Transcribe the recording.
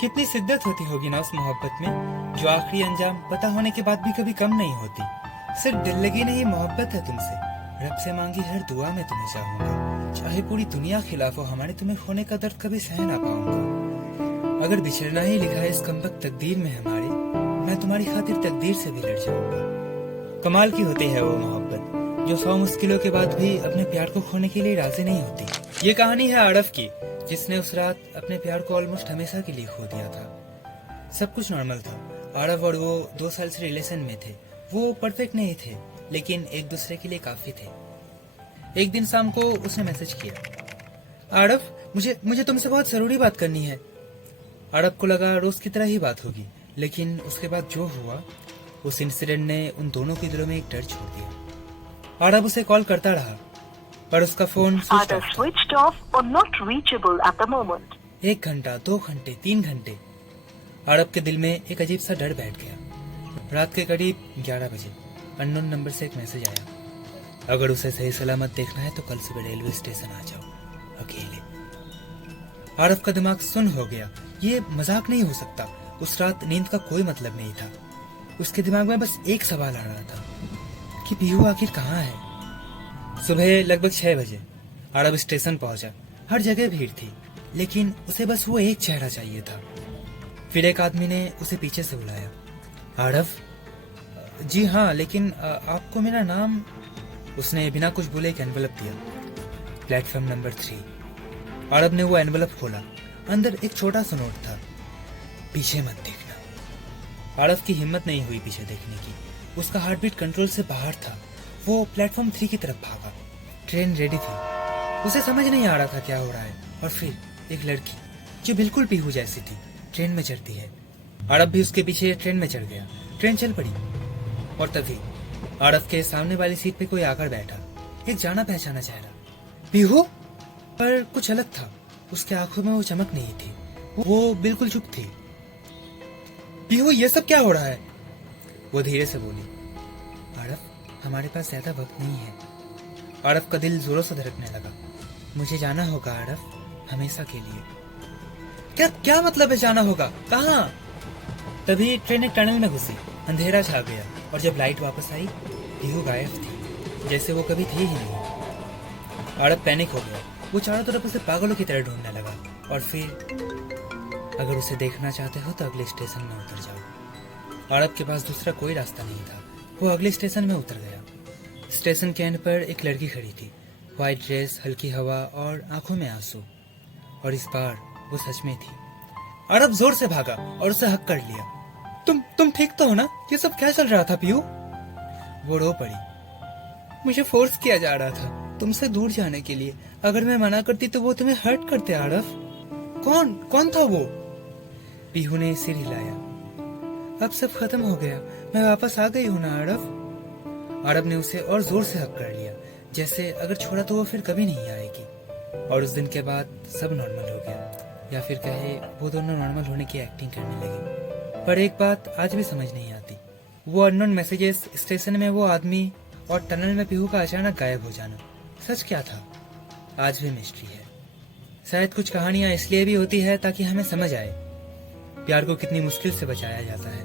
कितनी शिद्दत होती होगी ना उस मोहब्बत में, जो आखिरी अंजाम पता होने के बाद भी कभी कम नहीं होती। सिर्फ दिल लगी नहीं मोहब्बत है तुमसे, रब से मांगी हर दुआ में तुम्हें चाहूंगा। चाहे पूरी दुनिया खिलाफ हो हमारे, तुम्हें खोने का दर्द कभी सह ना पाऊंगा। अगर बिछड़ना ही लिखा है इस कमबख्त तकदीर में हमारी, मैं तुम्हारी खातिर तकदीर से भी लड़ जाऊंगा। कमाल की होती है वो मोहब्बत जो 100 मुश्किलों के बाद भी अपने प्यार को खोने के लिए राजी नहीं होती। ये कहानी है आरफ की, जिसने उस रात अपने प्यार को ऑलमोस्ट हमेशा के लिए खो दिया था। सब कुछ नॉर्मल था। आरफ और वो 2 साल से रिलेशन में थे। वो परफेक्ट नहीं थे, लेकिन एक दूसरे के लिए काफी थे। एक दिन शाम को उसने मैसेज किया, आरफ मुझे तुमसे बहुत जरूरी बात करनी है। आरफ को लगा रोज की तरह ही बात होगी, लेकिन उसके बाद जो हुआ, उस इंसिडेंट ने उन दोनों के दिलों में एक डर छोड़ दिया। आरफ उसे कॉल करता रहा, पर उसका phone switched off or not reachable at the moment. 1 घंटा, 2 घंटे, 3 घंटे। आरब के दिल में एक अजीब सा डर बैठ गया। रात के करीब 11 बजे अननोन नंबर से एक मैसेज आया, अगर उसे सही सलामत देखना है तो कल सुबह रेलवे स्टेशन आ जाओ, अकेले। आरब का दिमाग सुन्न हो गया। ये मजाक नहीं हो सकता। उस रात नींद का कोई मतलब नहीं था। उसके दिमाग में बस एक सवाल आ रहा था कि पीहू आखिर कहाँ है। सुबह लगभग 6 बजे आरब स्टेशन पहुंचा। हर जगह भीड़ थी, लेकिन उसे बस वो एक चेहरा चाहिए था। फिर एक आदमी ने उसे पीछे से बुलाया, आरब? जी हाँ, लेकिन आपको मेरा नाम। उसने बिना कुछ बोले एक एनवलप दिया, प्लेटफॉर्म नंबर 3। आरब ने वो एनवलप खोला। अंदर एक छोटा सा नोट था, पीछे मत देखना। आरब की हिम्मत नहीं हुई पीछे देखने की। उसका हार्ट बीट कंट्रोल से बाहर था। वो प्लेटफॉर्म 3 की तरफ भागा। ट्रेन रेडी थी। उसे समझ नहीं आ रहा था क्या हो रहा है। और फिर एक लड़की जो बिल्कुल पीहू जैसी थी ट्रेन में चढ़ती है। आरब भी उसके पीछे ट्रेन में चढ़ गया। ट्रेन चल पड़ी और तभी आरब के सामने वाली सीट पे कोई आकर बैठा, एक जाना पहचाना चेहरा। पीहू? पर कुछ अलग था। उसके आंखों में वो चमक नहीं थी। वो बिल्कुल चुप थी। पीहू, ये सब क्या हो रहा है? वो धीरे से बोली, आरब, हमारे पास ज्यादा वक्त नहीं है। आरब का दिल जोरों से धड़कने लगा। मुझे जाना होगा आरब, हमेशा के लिए। क्या मतलब है जाना होगा? कहाँ? तभी ट्रेन एक टनल में घुसी। अंधेरा छा गया और जब लाइट वापस आई, पीहू गायब थी, जैसे वो कभी थी ही नहीं। आरब पैनिक हो गया। वो चारों तरफ उसे पागलों की तरह ढूंढने लगा। और फिर, अगर उसे देखना चाहते हो तो अगले स्टेशन में उतर जाओ। आरब के पास दूसरा कोई रास्ता नहीं था। वो अगले स्टेशन में उतर गया। स्टेशन के एंड पर एक लड़की खड़ी थी, व्हाइट ड्रेस, हल्की हवा और आंखों में आंसू। और इस बार वो सच में थी। अरब जोर से भागा और उसे हक कर लिया। तुम ठीक तो हो ना? ये सब क्या चल रहा था पीयू? वो रो पड़ी। मुझे फोर्स किया जा रहा था तुमसे दूर जाने के लिए। अगर मैं मना करती तो वो तुम्हें हर्ट करते। आरफ, कौन था वो? पीहू ने सिर हिलाया। अब सब खत्म हो गया, मैं वापस आ गई हूँ ना आरफ। आरब ने उसे और जोर से हक कर लिया, जैसे अगर छोड़ा तो वो फिर कभी नहीं आएगी। और उस दिन के बाद सब नॉर्मल हो गया, या फिर कहे वो दोनों नॉर्मल होने की एक्टिंग करने लगे। पर एक बात आज भी समझ नहीं आती, वो अननोन मैसेजेस, स्टेशन में वो आदमी और टनल में पीहू का अचानक गायब हो जाना, सच क्या था? आज भी मिस्ट्री है। शायद कुछ कहानियां इसलिए भी होती है ताकि हमें समझ आए प्यार को कितनी मुश्किल से बचाया जाता है।